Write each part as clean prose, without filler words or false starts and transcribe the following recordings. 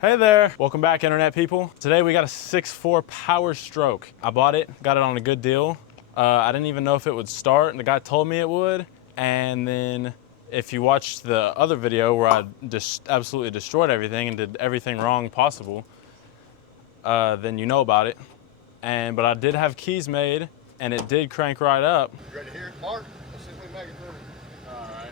Hey there, welcome back internet people. Today we got a 6.4 Power Stroke. I bought it, got it on a good deal. I didn't even know if it would start and the guy told me it would. And then if you watched the other video where I just absolutely destroyed everything and did everything wrong possible, then you know about it. But I did have keys made and it did crank right up. You ready to hear it, Mark? Let's see if we can make it through. All right.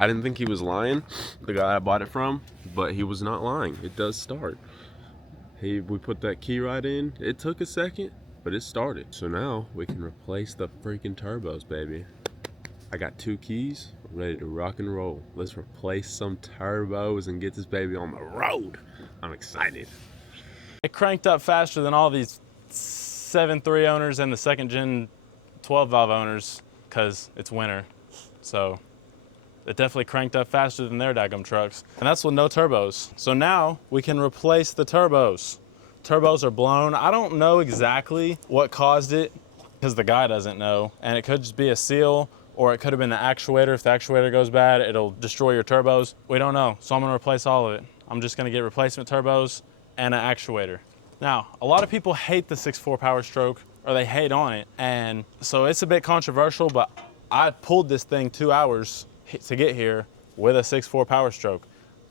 I didn't think he was lying, the guy I bought it from, but he was not lying. It does start. We put that key right in. It took a second, but it started. So now we can replace the freaking turbos, baby. I got 2 keys, ready to rock and roll. Let's replace some turbos and get this baby on the road. I'm excited. It cranked up faster than all these 7.3 owners and the second gen 12 valve owners because it's winter. So it definitely cranked up faster than their daggum trucks. And that's with no turbos. So now we can replace the turbos. Turbos are blown. I don't know exactly what caused it because the guy doesn't know. And it could just be a seal or it could have been the actuator. If the actuator goes bad, it'll destroy your turbos. We don't know. So I'm gonna replace all of it. I'm just gonna get replacement turbos and an actuator. Now, a lot of people hate the 6.4 Power Stroke or they hate on it. And so it's a bit controversial, but I pulled this thing 2 hours to get here with a 6.4 Power Stroke.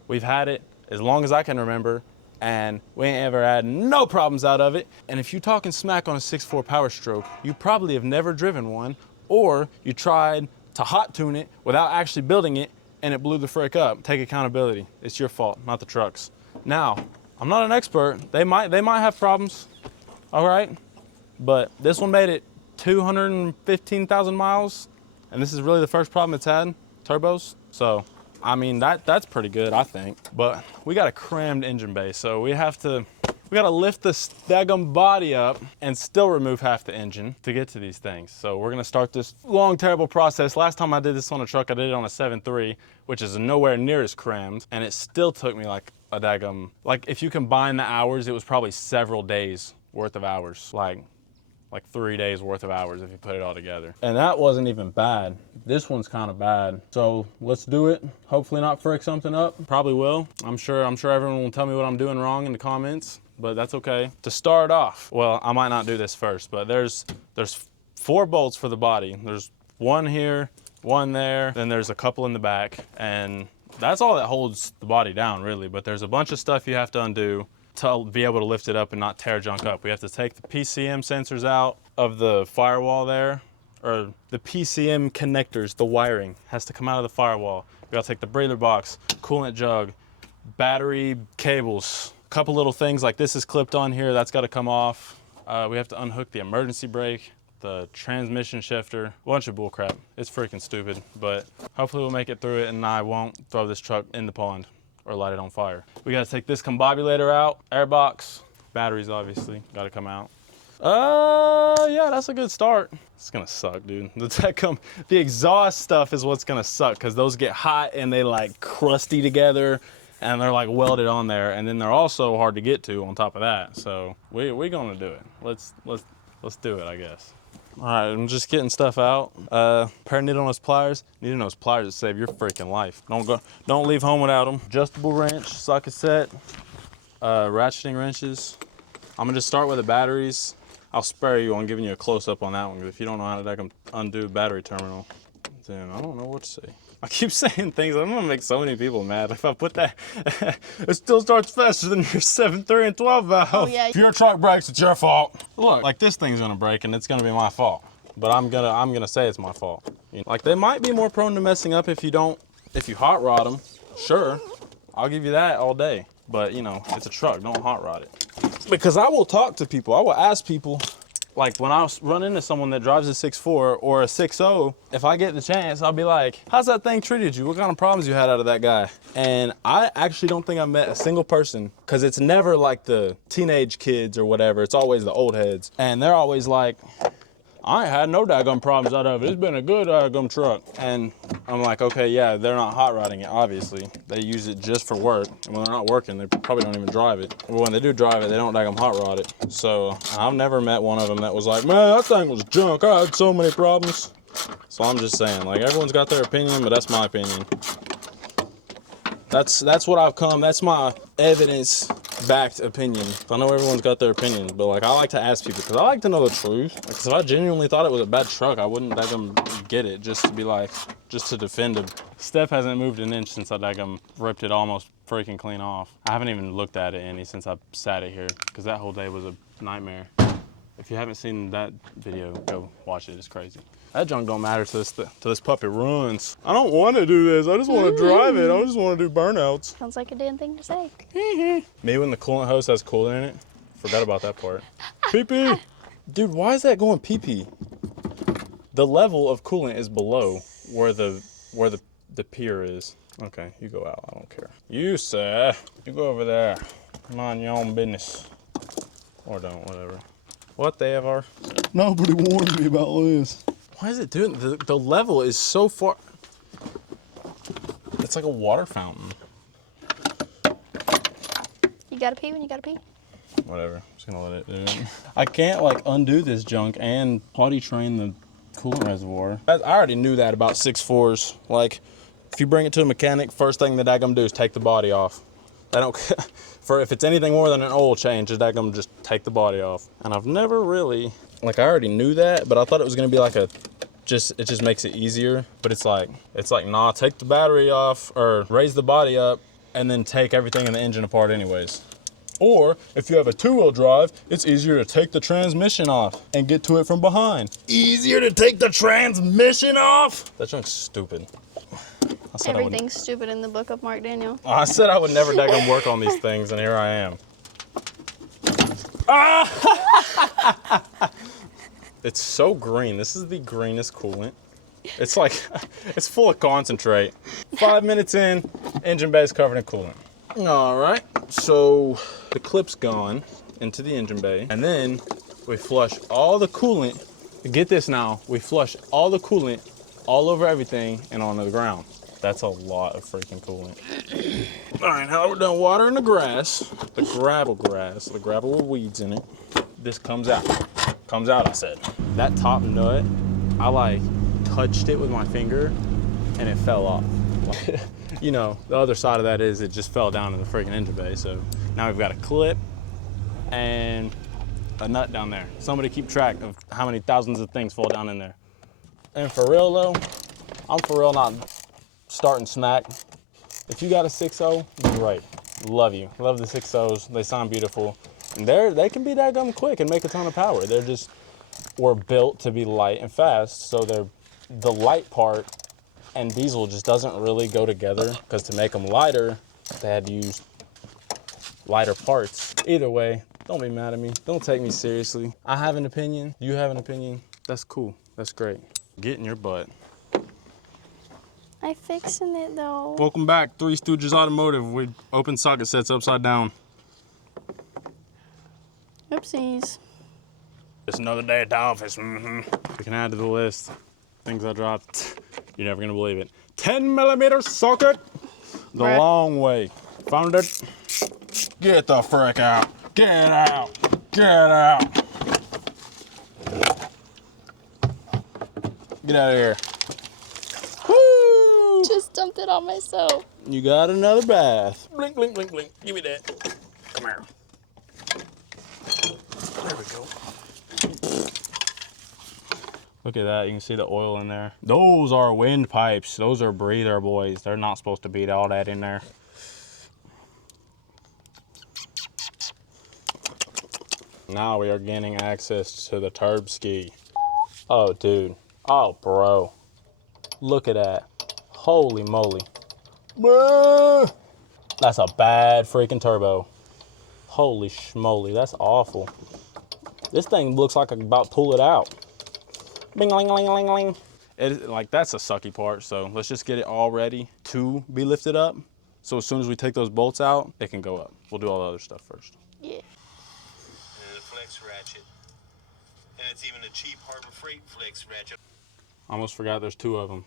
We've had it as long as I can remember, and we ain't ever had no problems out of it. And if you're talking smack on a 6.4 Power Stroke, you probably have never driven one, or you tried to hot tune it without actually building it, and it blew the frick up. Take accountability. It's your fault, not the truck's. Now, I'm not an expert. They might have problems, all right? But this one made it 215,000 miles, and this is really the first problem it's had. Turbos. So, I mean, that's pretty good, I think. But we got a crammed engine bay, so we gotta lift the daggum body up and still remove half the engine to get to these things. So we're gonna start this long, terrible process. Last time I did this on a truck, I did it on a 7.3, which is nowhere near as crammed, and it still took me like a daggum, like if you combine the hours, it was probably several days worth of hours. Like 3 days worth of hours if you put it all together. And that wasn't even bad. This one's kind of bad. So let's do it. Hopefully not frick something up. Probably will. I'm sure everyone will tell me what I'm doing wrong in the comments, but that's okay. To start off, well, I might not do this first, but there's 4 bolts for the body. There's 1 here, 1 there, then there's a couple in the back, and that's all that holds the body down really, but there's a bunch of stuff you have to undo to be able to lift it up and not tear junk up. We have to take the PCM sensors out of the firewall there, or the PCM connectors, the wiring has to come out of the firewall. We gotta take the breather box, coolant jug, battery cables, a couple little things like this is clipped on here, that's gotta come off. We have to unhook the emergency brake, the transmission shifter, a bunch of bull crap. It's freaking stupid, but hopefully we'll make it through it and I won't throw this truck in the pond or light it on fire. We gotta take this combobulator out, air box, batteries obviously, gotta come out. Yeah, that's a good start. It's gonna suck, dude. The exhaust stuff is what's gonna suck because those get hot and they like crusty together and they're like welded on there, and then they're also hard to get to on top of that. So we're gonna do it. Let's do it, I guess. All right, I'm just getting stuff out. Pair of needle nose pliers. Needle nose pliers that save your freaking life. Don't leave home without them. Adjustable wrench, socket set, ratcheting wrenches. I'm gonna just start with the batteries. I'll spare you on giving you a close up on that one, because if you don't know how to undo a battery terminal, then I don't know what to say. I keep saying things, I'm gonna make so many people mad. If I put that, it still starts faster than your 7.3 and 12 valve. Oh, yeah. If your truck breaks, it's your fault. Look, like this thing's gonna break and it's gonna be my fault. But I'm gonna say it's my fault. You know, like they might be more prone to messing up if you hot rod them. Sure, I'll give you that all day. But you know, it's a truck, don't hot rod it. Because I will talk to people, I will ask people, like when I run into someone that drives a 6.4 or a 6.0, if I get the chance, I'll be like, how's that thing treated you? What kind of problems you had out of that guy? And I actually don't think I met a single person, because it's never like the teenage kids or whatever, it's always the old heads. And they're always like, I ain't had no daggum problems out of it. It's been a good daggum truck. And I'm like, okay, yeah, they're not hot rodding it, obviously. They use it just for work. And when they're not working, they probably don't even drive it. But when they do drive it, they don't daggum hot rod it. So I've never met one of them that was like, man, that thing was junk. I had so many problems. So I'm just saying, like, everyone's got their opinion, but that's my opinion. That's what I've come, that's my evidence-backed opinion. I know everyone's got their opinions, but like I like to ask people because I like to know the truth. Because if I genuinely thought it was a bad truck, I wouldn't daggum get it just to be like, just to defend him. Steph hasn't moved an inch since I daggum ripped it almost freaking clean off. I haven't even looked at it any since I sat it here because that whole day was a nightmare. If you haven't seen that video, go watch it, it's crazy. That junk don't matter till this puppy runs. I don't want to do this. I just want to drive it. I just want to do burnouts. Sounds like a damn thing to say. Me when the coolant hose has coolant in it. Forgot about that part. Pee-pee. Dude, why is that going pee-pee? The level of coolant is below where the pier is. Okay, you go out. I don't care. You, sir, you go over there. Mind your own business. Or don't, whatever. What, they are? Nobody warned me about this. Why is it doing the level is so far? It's like a water fountain. You gotta pee when you gotta pee. Whatever, I'm just gonna let it do it. I can't like undo this junk and potty train the coolant reservoir. I already knew that about 6.4s. Like, if you bring it to a mechanic, first thing that daggum do is take the body off. I don't for if it's anything more than an oil change, just daggum just take the body off. And I've never really, like I already knew that, but I thought it was gonna be like it just makes it easier. But it's like nah, take the battery off or raise the body up and then take everything in the engine apart anyways. Or if you have a 2-wheel drive, it's easier to take the transmission off and get to it from behind. Easier to take the transmission off? That junk's stupid. Everything's stupid in the book of Mark Daniel. I said I would never daggum work on these things, and here I am. Ah! It's so green. This is the greenest coolant. It's like, it's full of concentrate. 5 minutes in, engine bay is covered in coolant. All right, so the clip's gone into the engine bay, and then we flush all the coolant. Get this now, we flush all the coolant all over everything and onto the ground. That's a lot of freaking coolant. All right, now that we're done watering the grass, the gravel with weeds in it, this comes out. Comes out, I said. That top nut, I like touched it with my finger and it fell off. You know, the other side of that is it just fell down in the freaking engine bay. So now we've got a clip and a nut down there. Somebody keep track of how many thousands of things fall down in there. And for real though, I'm for real not starting smack. If you got a 6.0, great. Love you. Love the 6.0s. They sound beautiful. And they can be daggum quick and make a ton of power. We're built to be light and fast. So the light part and diesel just doesn't really go together because to make them lighter, they had to use lighter parts. Either way, don't be mad at me. Don't take me seriously. I have an opinion. You have an opinion. That's cool. That's great. Get in your butt. I'm fixing it though. Welcome back, Three Stooges Automotive. We open socket sets upside down. Oopsies. Just another day at the office. We can add to the list things I dropped. You're never gonna believe it. 10mm socket, the Bruh. long way. Found it. Get the frick out. Get out. Get out. Get out of here. Woo! Just dumped it on myself. You got another bath. Blink, blink, blink, blink. Give me that. Come here. There we go. Look at that, you can see the oil in there. Those are wind pipes. Those are breather boys. They're not supposed to beat all that in there. Now we are gaining access to the turb ski. Oh, dude. Oh, bro. Look at that. Holy moly. That's a bad freaking turbo. Holy schmoly, that's awful. This thing looks like I'm about to pull it out. Bing, ling, ling, ling, ling. Like, that's a sucky part, so let's just get it all ready to be lifted up. So as soon as we take those bolts out, it can go up. We'll do all the other stuff first. Yeah. And a flex ratchet. And That's even a cheap Harbor Freight Flex ratchet. Almost forgot there's 2 of them.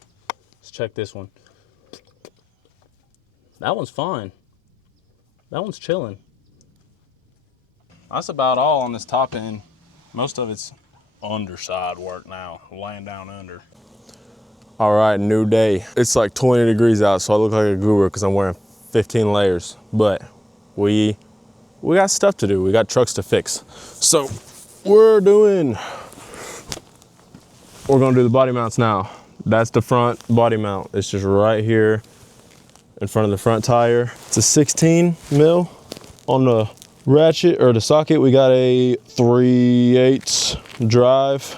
Let's check this one. That one's fine. That one's chilling. That's about all on this top end. Most of it's underside work now, laying down under. All right, new day. It's like 20 degrees out, so I look like a guru because I'm wearing 15 layers. But we got stuff to do. We got trucks to fix. So we're gonna do the body mounts now. That's the front body mount. It's just right here in front of the front tire. It's a 16 mil on the ratchet or the socket. We got a 3/8 drive.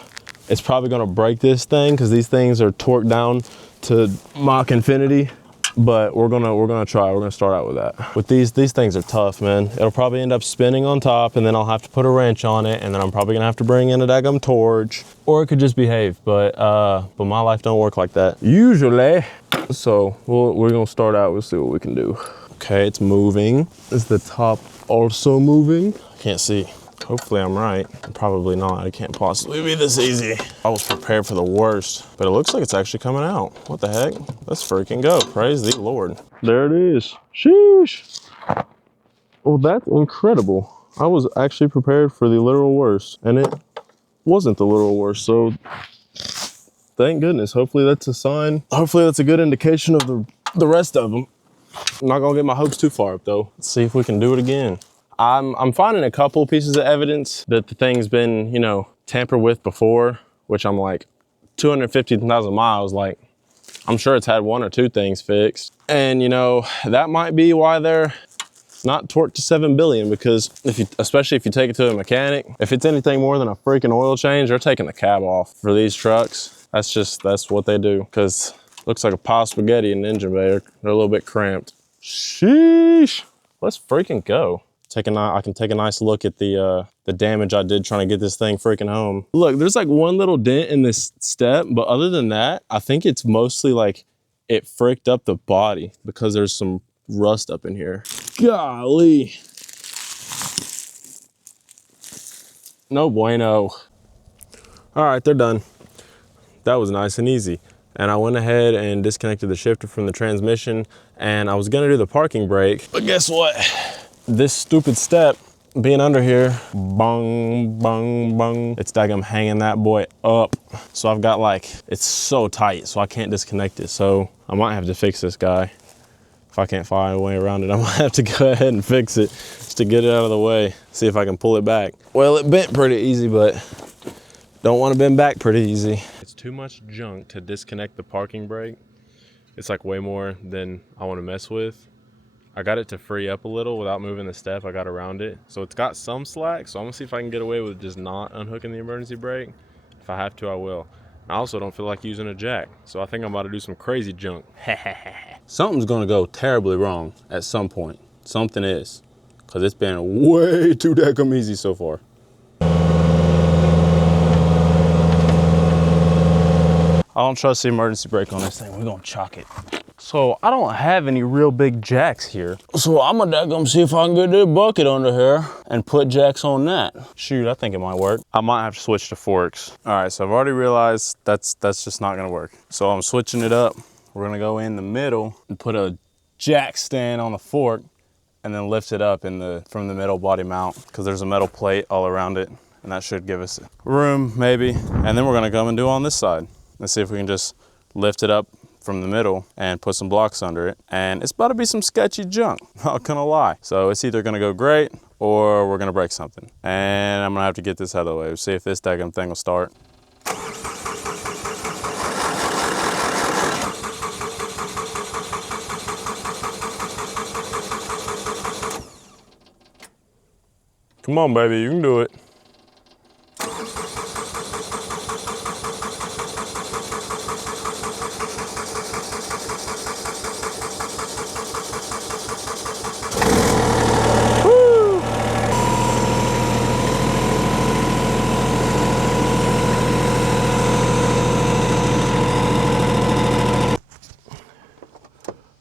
It's probably gonna break this thing because these things are torqued down to Mach infinity, but we're gonna try. We're gonna start out with that. With these things are tough, man. It'll probably end up spinning on top, and then I'll have to put a wrench on it, and then I'm probably gonna have to bring in a daggum torch, or it could just behave. But my life don't work like that usually. So we're gonna start out. We'll see what we can do. Okay, it's moving. Is the top also moving? I can't see. Hopefully I'm right. Probably not. It can't possibly be this easy. I was prepared for the worst, but it looks like it's actually coming out. What the heck? Let's freaking go. Praise the Lord. There it is. Sheesh. Well, that's incredible. I was actually prepared for the literal worst, and it wasn't the literal worst. So thank goodness. Hopefully that's a sign. Hopefully that's a good indication of the rest of them. I'm not gonna get my hopes too far up though. Let's see if we can do it again. I'm finding a couple pieces of evidence that the thing's been, you know, tampered with before, which I'm like 250,000 miles, like I'm sure it's had 1 or 2 things fixed. And you know, that might be why they're not torqued to 7 billion, because especially if you take it to a mechanic, if it's anything more than a freaking oil change, they're taking the cab off for these trucks. That's what they do, because looks like a pile of spaghetti in the engine bay. They're a little bit cramped. Sheesh. Let's freaking go. I can take a nice look at the damage I did trying to get this thing freaking home. Look, there's like one little dent in this step, but other than that, I think it's mostly like it fricked up the body because there's some rust up in here. Golly. No bueno. All right, they're done. That was nice and easy. And I went ahead and disconnected the shifter from the transmission, and I was gonna do the parking brake, but guess what? This stupid step being under here, bung, bung, bung, it's daggum hanging that boy up. So I've got like, it's so tight, so I can't disconnect it. So I might have to fix this guy. If I can't find a way around it, I might have to go ahead and fix it just to get it out of the way, see if I can pull it back. Well, it bent pretty easy, but don't want to bend back pretty easy. It's too much junk to disconnect the parking brake. It's like way more than I want to mess with. I got it to free up a little without moving the step. I got around it. So it's got some slack. So I'm gonna see if I can get away with just not unhooking the emergency brake. If I have to, I will. I also don't feel like using a jack. So I think I'm about to do some crazy junk. Something's gonna go terribly wrong at some point. Something is. Cause it's been way too daggum easy so far. I don't trust the emergency brake on this thing. We're gonna chalk it. So I don't have any real big jacks here. So I'm gonna see if I can get that bucket under here and put jacks on that. Shoot, I think it might work. I might have to switch to forks. All right, so I've already realized that's just not gonna work. So I'm switching it up. We're gonna go in the middle and put a jack stand on the fork and then lift it up from the middle body mount, because there's a metal plate all around it, and that should give us room maybe. And then we're gonna come and do on this side. Let's see if we can just lift it up from the middle and put some blocks under it. And it's about to be some sketchy junk, not gonna lie. So it's either gonna go great or we're gonna break something. And I'm gonna have to get this out of the way. We'll see if this daggum thing will start. Come on, baby, you can do it.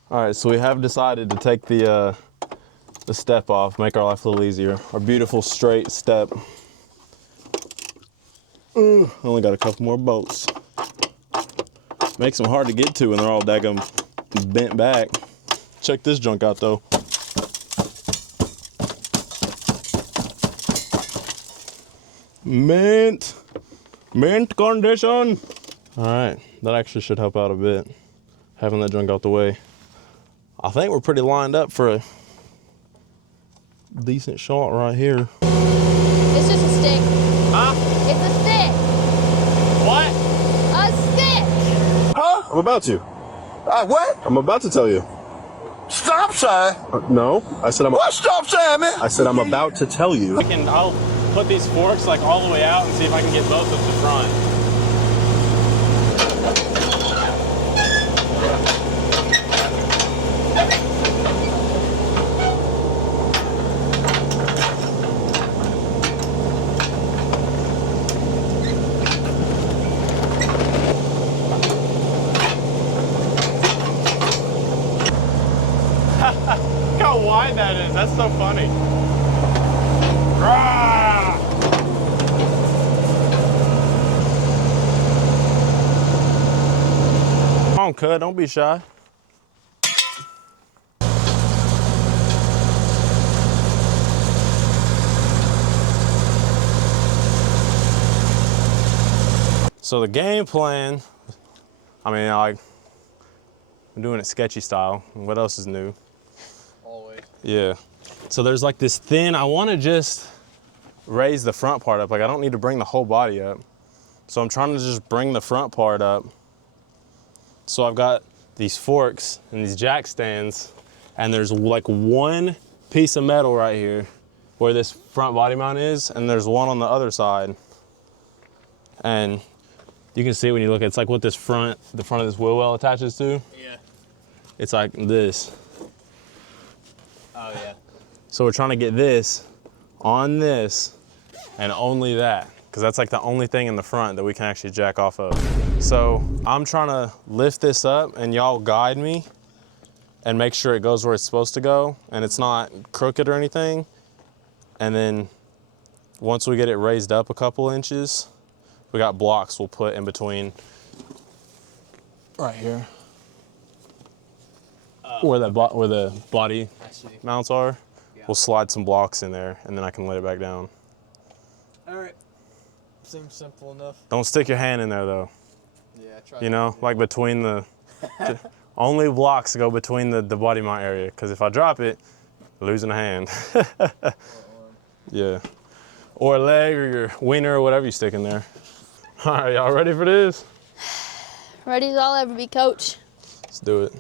All right, so we have decided to take the step off, make our life a little easier. Our beautiful straight step. Only got a couple more bolts. Makes them hard to get to when they're all daggum bent back. Check this junk out though. Mint condition. All right, that actually should help out a bit, having that junk out the way. I think we're pretty lined up for a decent shot right here. It's just a stick. Huh? It's a stick. What? A stick. Huh? I'm about to. What? I'm about to tell you. Stop sign. No, I said What stop sign, man? I said I'm about to tell you. I'll put these forks like all the way out and see if I can get both of the front. Look how wide that is. That's so funny. Rah! Come on, cuz, don't be shy. So the game plan, I mean, like, I'm doing it sketchy style. What else is new? Always. Yeah. So there's like this thin, I want to just raise the front part up. Like I don't need to bring the whole body up. So I'm trying to just bring the front part up. So I've got these forks and these jack stands, and there's like one piece of metal right here where this front body mount is, and there's one on the other side. And you can see when you look, it's like what this the front of this wheel well attaches to. Yeah. It's like this. Oh, yeah. So we're trying to get this on this and only that, because that's like the only thing in the front that we can actually jack off of. So I'm trying to lift this up and y'all guide me and make sure it goes where it's supposed to go and it's not crooked or anything. And then once we get it raised up a couple inches, we got blocks we'll put in between right here. Where the body mounts are. Yeah. We'll slide some blocks in there and then I can let it back down. All right. Seems simple enough. Don't stick your hand in there though. Yeah, I tried. You know, like between the, only blocks go between the body mount area. Because if I drop it, losing a hand. Yeah. Or a leg or your wiener or whatever you stick in there. All right, y'all ready for this? Ready as I'll ever be, coach. Let's do it.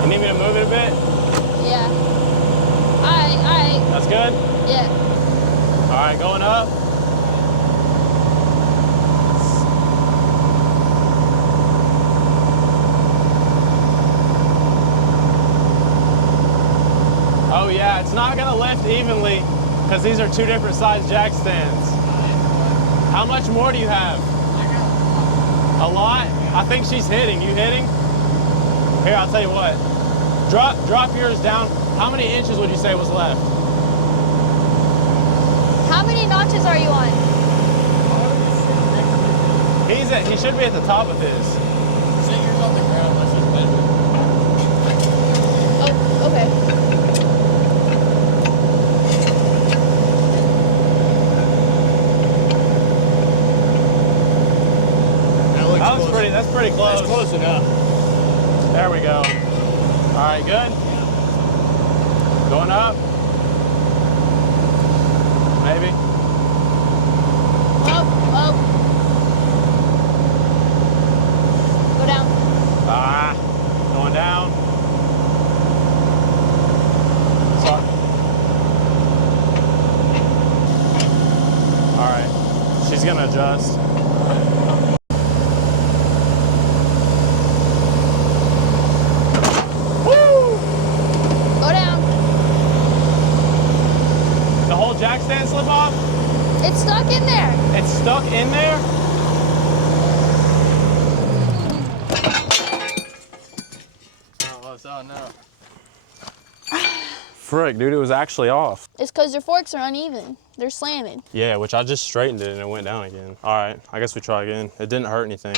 You need me to move it a bit? Yeah. Alright. That's good? Yeah. All right, going up. Oh yeah, it's not gonna lift evenly because these are two different size jack stands. How much more do you have? A lot? I think she's hitting. You hitting? Here, I'll tell you what. Drop yours down. How many inches would you say was left? How many notches are you on? He should be at the top of his. Sit yours on the ground. Let's just measure. Oh, okay. That's pretty close. That's close enough. There we go. All right, good? Going up? Maybe? Up. Go down. Going down. Sorry. All right, she's gonna adjust. Jack stand slip off? It's stuck in there. It's stuck in there? Oh no. frick, dude, it was actually off. It's because your forks are uneven. They're slanted. Yeah, which I just straightened it and it went down again. All right, I guess we try again. It didn't hurt anything.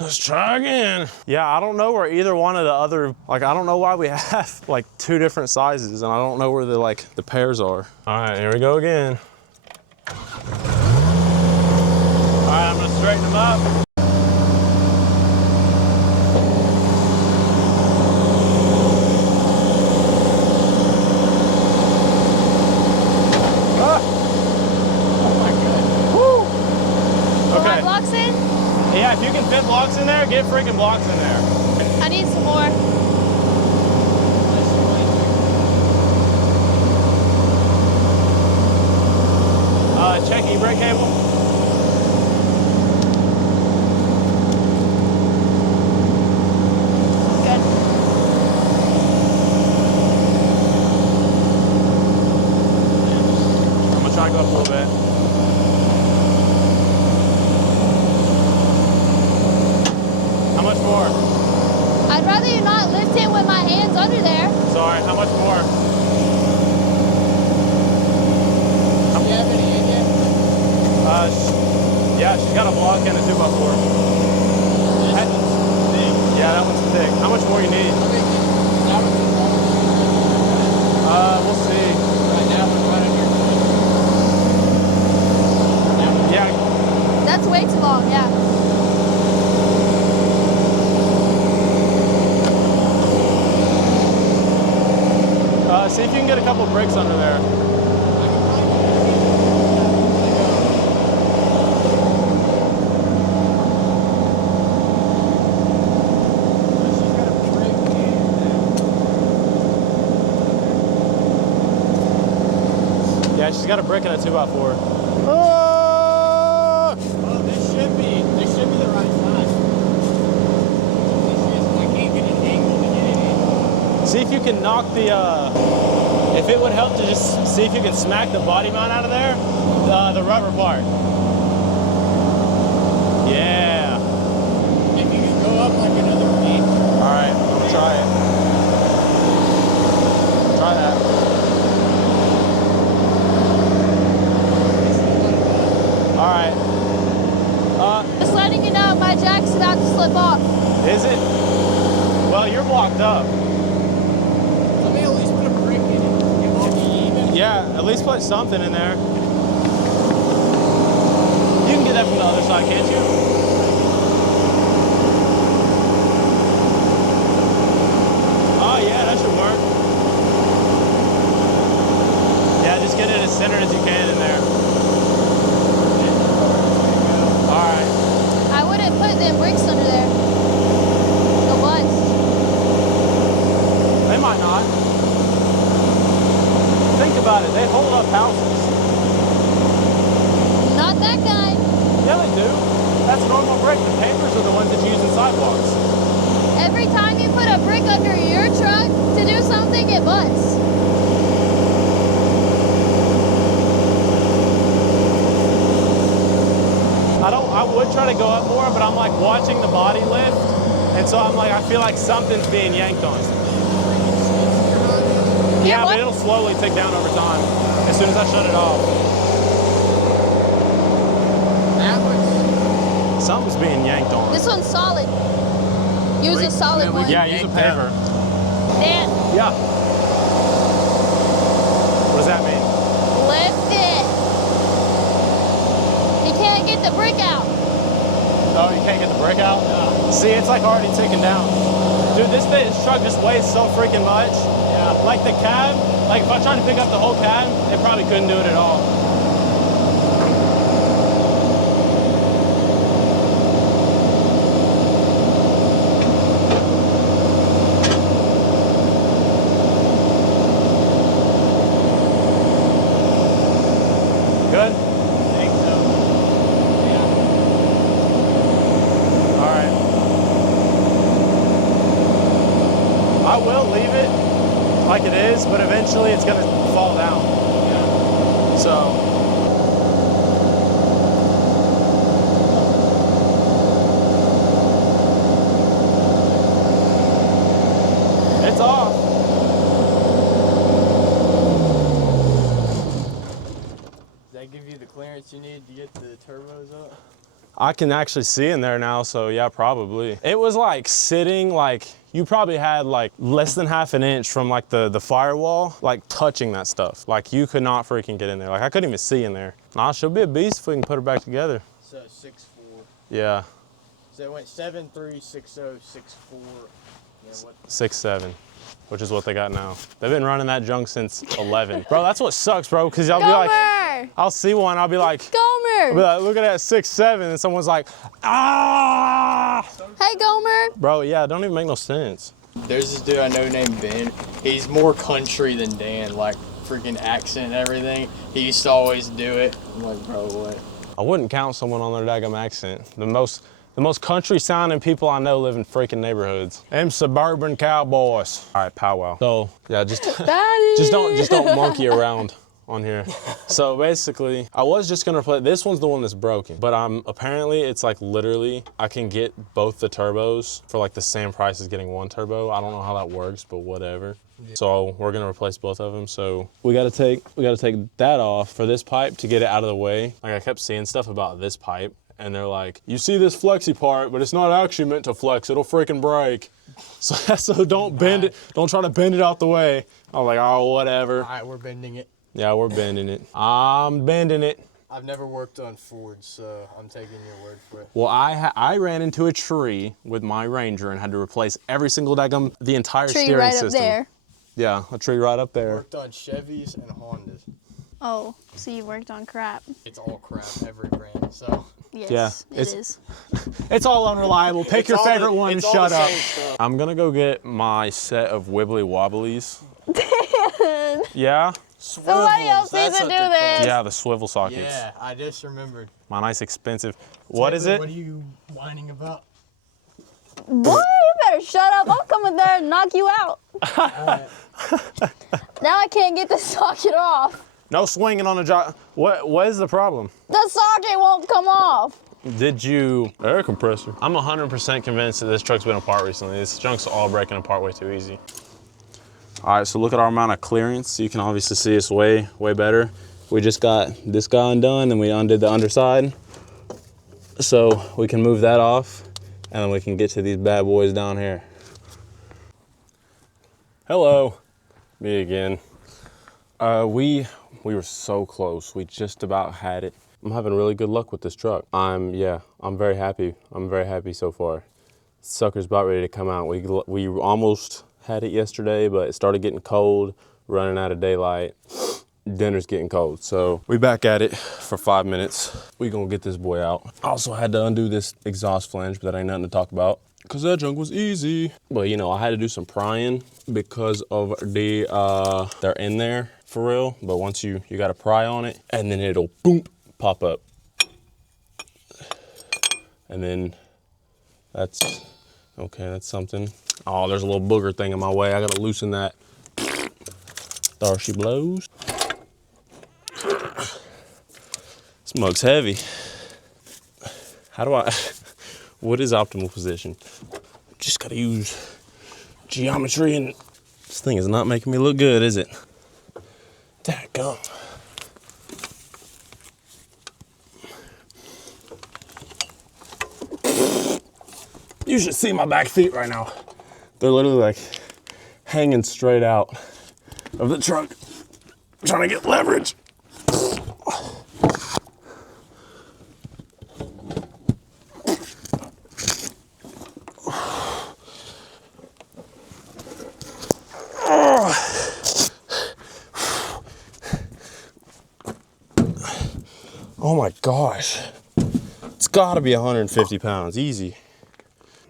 Let's try again. Yeah, I don't know where either one of the other, like, I don't know why we have like 2 different sizes and I don't know where the pairs are. All right, here we go again. All right, I'm gonna straighten them up. Put my blocks in? Yeah, if you can fit blocks in there, get freaking blocks in there. I need some more. Check e-brake cable. Good. I'm gonna try to go up a little bit. How much more? I'd rather you not lift it with my hands under there. Sorry, how much more? Do you have any in yet? Yeah, she's got a block and a 2x4. This one's big. Yeah, that one's thick. How much more you need? How big is that one's We'll see. right now we're running here. Yeah, That's way too long, yeah. see if you can get a couple bricks under there. Yeah, she's got a brick and a 2x4. Oh, this should be the right size. I can't get an angle to get it in. See if you can knock the, if it would help to just see if you can smack the body mount out of there, the rubber part. Yeah. If you can go up like another inch. All right, I'm gonna try it. Try that. All right. Just letting you know, my jack's about to slip off. Is it? Well, you're blocked up. Let me at least put a brick in it. It won't be even. Yeah, at least put something in there. You can get that from the other side, can't you? Oh yeah, that should work. Yeah, just get it as centered as you can in there. All right. I wouldn't put them bricks under there. The butts. They might not. Think about it. They hold up houses. Not that kind. Yeah, they do. That's normal brick. The papers are the ones that you use in sidewalks. Every time you put a brick under your truck to do something, it butts. I would try to go up more, but I'm like watching the body lift, and so I'm like, I feel like something's being yanked on. Yeah, but it'll slowly tick down over time as soon as I shut it off. That one's Something's being yanked on. This one's solid. Use a solid one. Yeah, use a paver. Dan, Yeah. What does that mean? lift it. You can't get the brick out. Oh, you can't get the brick out? See, it's like already ticking down. Dude, this truck just weighs so freaking much. Yeah. Like the cab, like if I tried to pick up the whole cab, it probably couldn't do it at all. Good? I think so. Yeah. All right. I will leave it like it is, but eventually it's gonna fall down. Yeah. So. It's off. clearance you need to get the turbos up? I can actually see in there now, so yeah, probably. It was like sitting, like you probably had like less than half an inch from like the firewall, like touching that stuff. Like you could not freaking get in there. Like I couldn't even see in there. Nah, she'll be a beast if we can put her back together. So 6'4". Yeah. So it went 7'3", 6'0", 6'4". Yeah, what? 6'7", which is what they got now. They've been running that junk since 11. Bro, that's what sucks, bro, because I'll be like, I'll see one, I'll be like, I'll be like, look at that 6'7", and someone's like, ah! Hey, Gomer. Bro, yeah, it don't even make no sense. There's this dude I know named Ben. He's more country than Dan, like freaking accent and everything. He used to always do it. I'm like, bro, what? I wouldn't count someone on their daggum accent. The most country sounding people I know live in freaking neighborhoods. Them suburban cowboys. All right, powwow. So yeah, just don't monkey around on here. So basically, I was just gonna play, this one's the one that's broken, but apparently it's like literally, I can get both the turbos for like the same price as getting one turbo. I don't know how that works, but whatever. Yeah. So we're gonna replace both of them. So we gotta take that off for this pipe to get it out of the way. Like I kept seeing stuff about this pipe, and they're like, you see this flexi part, but it's not actually meant to flex, it'll freaking break. So don't bend it, don't try to bend it out the way. I was like, oh, whatever. All right, we're bending it. Yeah, we're bending it. I'm bending it. I've never worked on Fords, so I'm taking your word for it. Well, I ran into a tree with my Ranger and had to replace every single daggum, the entire steering right system. Up there. Yeah, a tree right up there. Worked on Chevys and Hondas. Oh, so you worked on crap. It's all crap, every brand, so. Yes, yeah, it is. It's all unreliable. Pick your favorite one and shut up. Stuff. I'm gonna go get my set of wibbly wobblies. Dan. Yeah? Somebody else needs to do this. Yeah, the swivel sockets. Yeah, I just remembered. My nice expensive. What is Taylor, it? What are you whining about? Boy, you better shut up. I'll come in there and knock you out. Now I can't get the socket off. No swinging on the job. What is the problem? The socket won't come off. Did you air compressor? I'm 100% convinced that this truck's been apart recently. This junk's all breaking apart way too easy. All right, so look at our amount of clearance. You can obviously see it's way better. We just got this guy undone, then we undid the underside. So we can move that off, and then we can get to these bad boys down here. Hello, me again. We were so close. We just about had it. I'm having really good luck with this truck. I'm very happy. I'm very happy so far. Sucker's about ready to come out. We almost had it yesterday, but it started getting cold, running out of daylight. Dinner's getting cold, so we back at it for 5 minutes. We gonna get this boy out. I also had to undo this exhaust flange, but that ain't nothing to talk about, cause that junk was easy. But you know, I had to do some prying because of the, they're in there for real, but once you gotta pry on it, and then it'll boom, pop up. And then that's, okay, that's something. Oh, there's a little booger thing in my way. I gotta loosen that. There she blows. This mug's heavy. How do I, what is optimal position? Just gotta use geometry, and this thing is not making me look good, is it? Dadgum. You should see my back feet right now. They're literally like hanging straight out of the truck, trying to get leverage. Oh my gosh. It's gotta be 150 pounds, easy.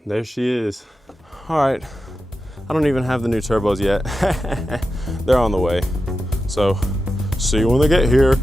There she is. All right, I don't even have the new turbos yet. They're on the way. So, see you when they get here.